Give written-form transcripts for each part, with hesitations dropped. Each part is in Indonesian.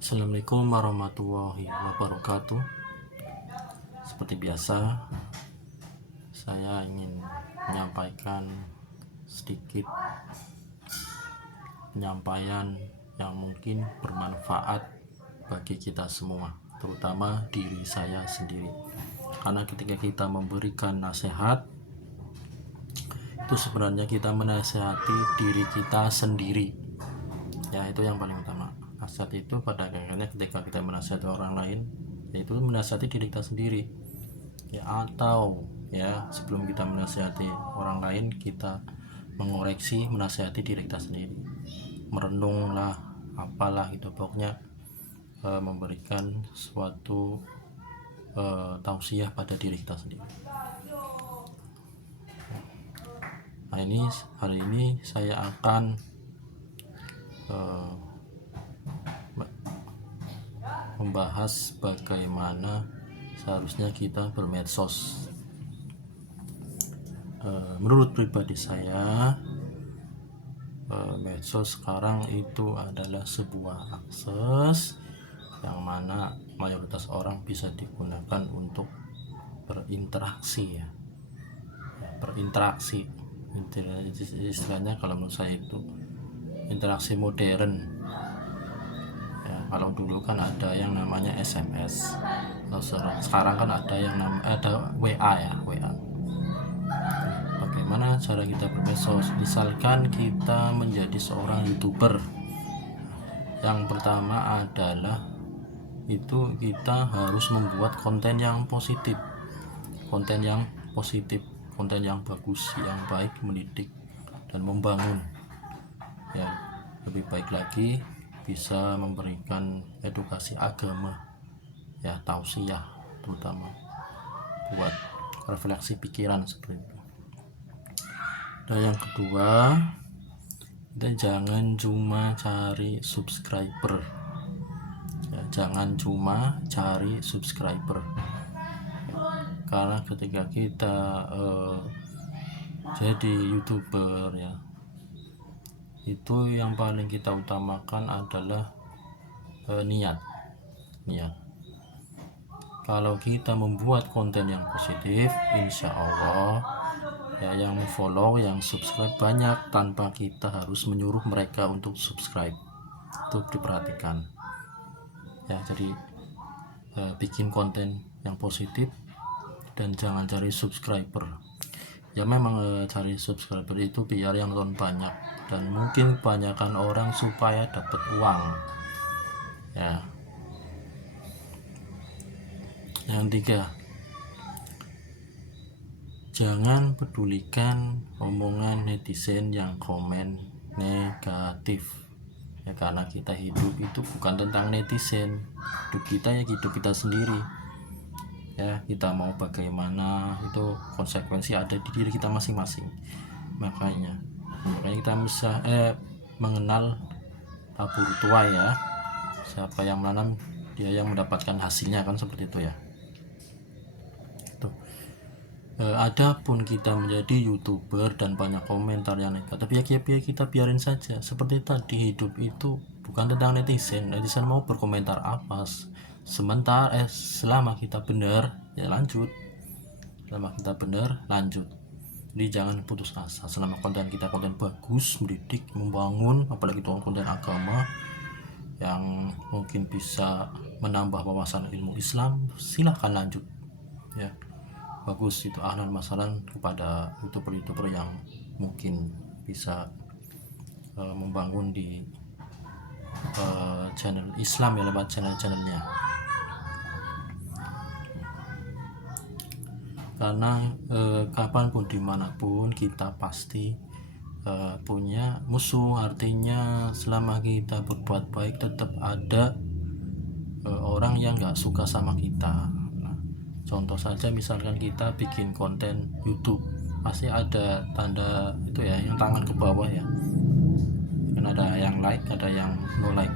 Assalamualaikum warahmatullahi wabarakatuh. Seperti biasa, saya ingin menyampaikan sedikit penyampaian yang mungkin bermanfaat bagi kita semua, terutama diri saya sendiri. Karena ketika kita memberikan nasihat, itu sebenarnya kita menasihati diri kita sendiri. Ya, itu yang paling utama. Nasihat itu pada akhirnya ketika kita menasihati orang lain, yaitu menasihati diri kita sendiri. Ya, atau ya sebelum kita menasihati orang lain, kita mengoreksi, menasihati diri kita sendiri. Merenunglah, apalah itu pokoknya memberikan suatu tausiah pada diri kita sendiri. Nah, hari ini saya akan membahas bagaimana seharusnya kita bermedsos. Menurut pribadi saya, medsos sekarang itu adalah sebuah akses yang mana mayoritas orang bisa digunakan untuk berinteraksi, berinteraksi istilahnya kalau menurut saya itu interaksi modern. Kalau dulu kan ada yang namanya SMS, sekarang kan ada yang ada WA ya, WA. Bagaimana cara kita bermedsos? Misalkan kita menjadi seorang YouTuber, yang pertama adalah itu kita harus membuat konten yang positif, konten yang bagus, yang baik, mendidik dan membangun. Ya, lebih baik lagi bisa memberikan edukasi agama, ya, tausiah, terutama buat refleksi pikiran seperti itu. Dan yang kedua, kita jangan cuma cari subscriber, ya, jangan cuma cari subscriber, karena ketika kita jadi YouTuber, ya, itu yang paling kita utamakan adalah niat. Kalau kita membuat konten yang positif, insya Allah ya yang follow, yang subscribe banyak tanpa kita harus menyuruh mereka untuk subscribe. Itu diperhatikan ya. Jadi bikin konten yang positif dan jangan cari subscriber. Ya memang cari subscriber itu biar yang nonton banyak, dan mungkin kebanyakan orang supaya dapat uang ya. Yang tiga, jangan pedulikan omongan netizen yang komen negatif ya, karena kita hidup itu bukan tentang netizen. Hidup kita ya hidup kita sendiri ya. Kita mau bagaimana itu konsekuensi ada di diri kita masing-masing. Makanya kita bisa mengenal tabur tuai ya. Siapa yang menanam dia yang mendapatkan hasilnya, kan seperti itu ya. Adapun kita menjadi YouTuber dan banyak komentar yang negatif, ya kita biarin saja. Seperti tadi, hidup itu bukan tentang netizen mau berkomentar apa. Selama kita benar ya lanjut, jadi jangan putus asa. Selama konten kita konten bagus, mendidik, membangun, apalagi konten agama yang mungkin bisa menambah wawasan ilmu Islam, silahkan lanjut ya. Bagus, itu ahlan masalan kepada youtuber yang mungkin bisa membangun di channel Islam ya, lewat channelnya. Karena kapanpun dimanapun kita pasti punya musuh. Artinya selama kita berbuat baik tetap ada orang yang gak suka sama kita. Contoh saja, misalkan kita bikin konten YouTube, pasti ada tanda itu ya, yang tangan ke bawah ya, kan ada yang like, ada yang no like.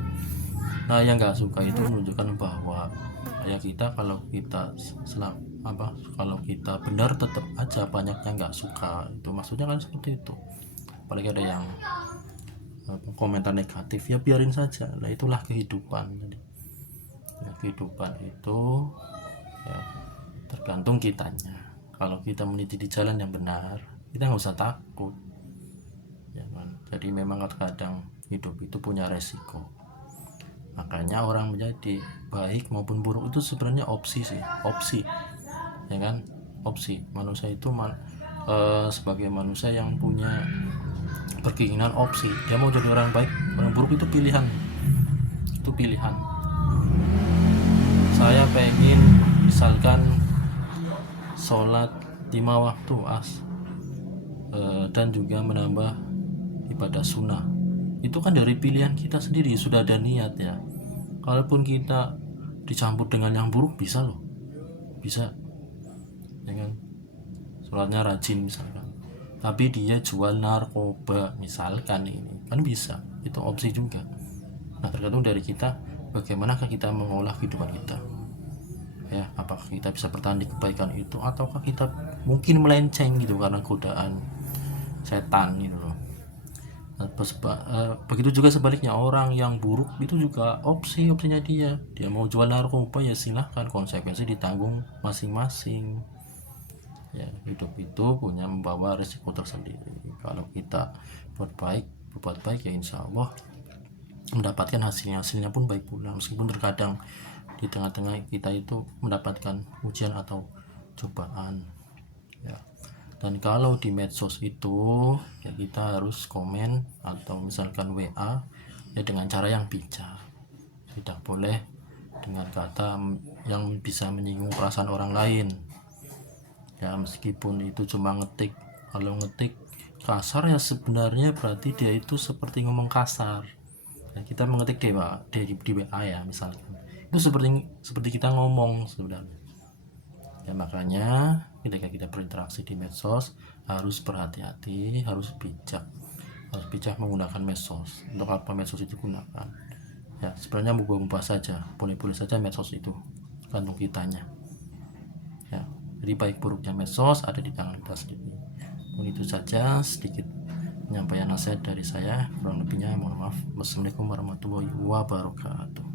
Nah, yang nggak suka itu menunjukkan bahwa ya kita kalau kita benar tetap aja banyak yang nggak suka. Itu maksudnya kan seperti itu. Apalagi ada yang komentar negatif, ya biarin saja. Nah, itulah kehidupan. kehidupan itu ya tergantung kitanya. Kalau kita meniti di jalan yang benar, kita nggak usah takut ya kan? Jadi memang kadang hidup itu punya resiko, makanya orang menjadi baik maupun buruk itu sebenarnya opsi ya kan, opsi. Manusia itu sebagai manusia yang punya berkeinginan opsi, dia mau jadi orang baik orang buruk itu pilihan. Saya pengen misalkan sholat 5 waktu dan juga menambah ibadah sunnah, itu kan dari pilihan kita sendiri, sudah ada niat ya. Kalaupun kita dicampur dengan yang buruk bisa ya kan, sholatnya rajin misalkan, tapi dia jual narkoba misalkan, ini kan bisa, itu opsi juga. Nah, tergantung dari kita bagaimanakah kita mengolah kehidupan kita ya, apakah kita bisa bertahan di kebaikan itu ataukah kita mungkin melenceng gitu karena godaan setan gitu loh. Nah, begitu juga sebaliknya, orang yang buruk itu juga opsinya dia mau jual narkoba ya silahkan, konsekuensi ditanggung masing-masing ya. Hidup itu punya membawa resiko tersendiri. Kalau kita berbuat baik ya insya Allah mendapatkan hasilnya pun baik pula, meskipun terkadang di tengah-tengah kita itu mendapatkan ujian atau cobaan ya. Dan kalau di medsos itu ya kita harus komen atau misalkan WA ya dengan cara yang bijak, tidak boleh dengan kata yang bisa menyinggung perasaan orang lain ya, meskipun itu cuma ngetik. Kalau ngetik kasar ya sebenarnya berarti dia itu seperti ngomong kasar ya. Kita mengetik di WA ya misalkan, itu seperti kita ngomong sebenarnya ya. Makanya ketika kita berinteraksi di medsos harus berhati-hati, harus bijak menggunakan medsos. Untuk apa medsos itu gunakan ya, sebenarnya mubah-mubah saja, boleh-boleh saja medsos itu, gantung kitanya ya. Jadi baik buruknya medsos ada di tangan kita sendiri. Begitu saja sedikit penyampaian nasihat dari saya, kurang lebihnya mohon maaf. Wassalamualaikum warahmatullahi wabarakatuh.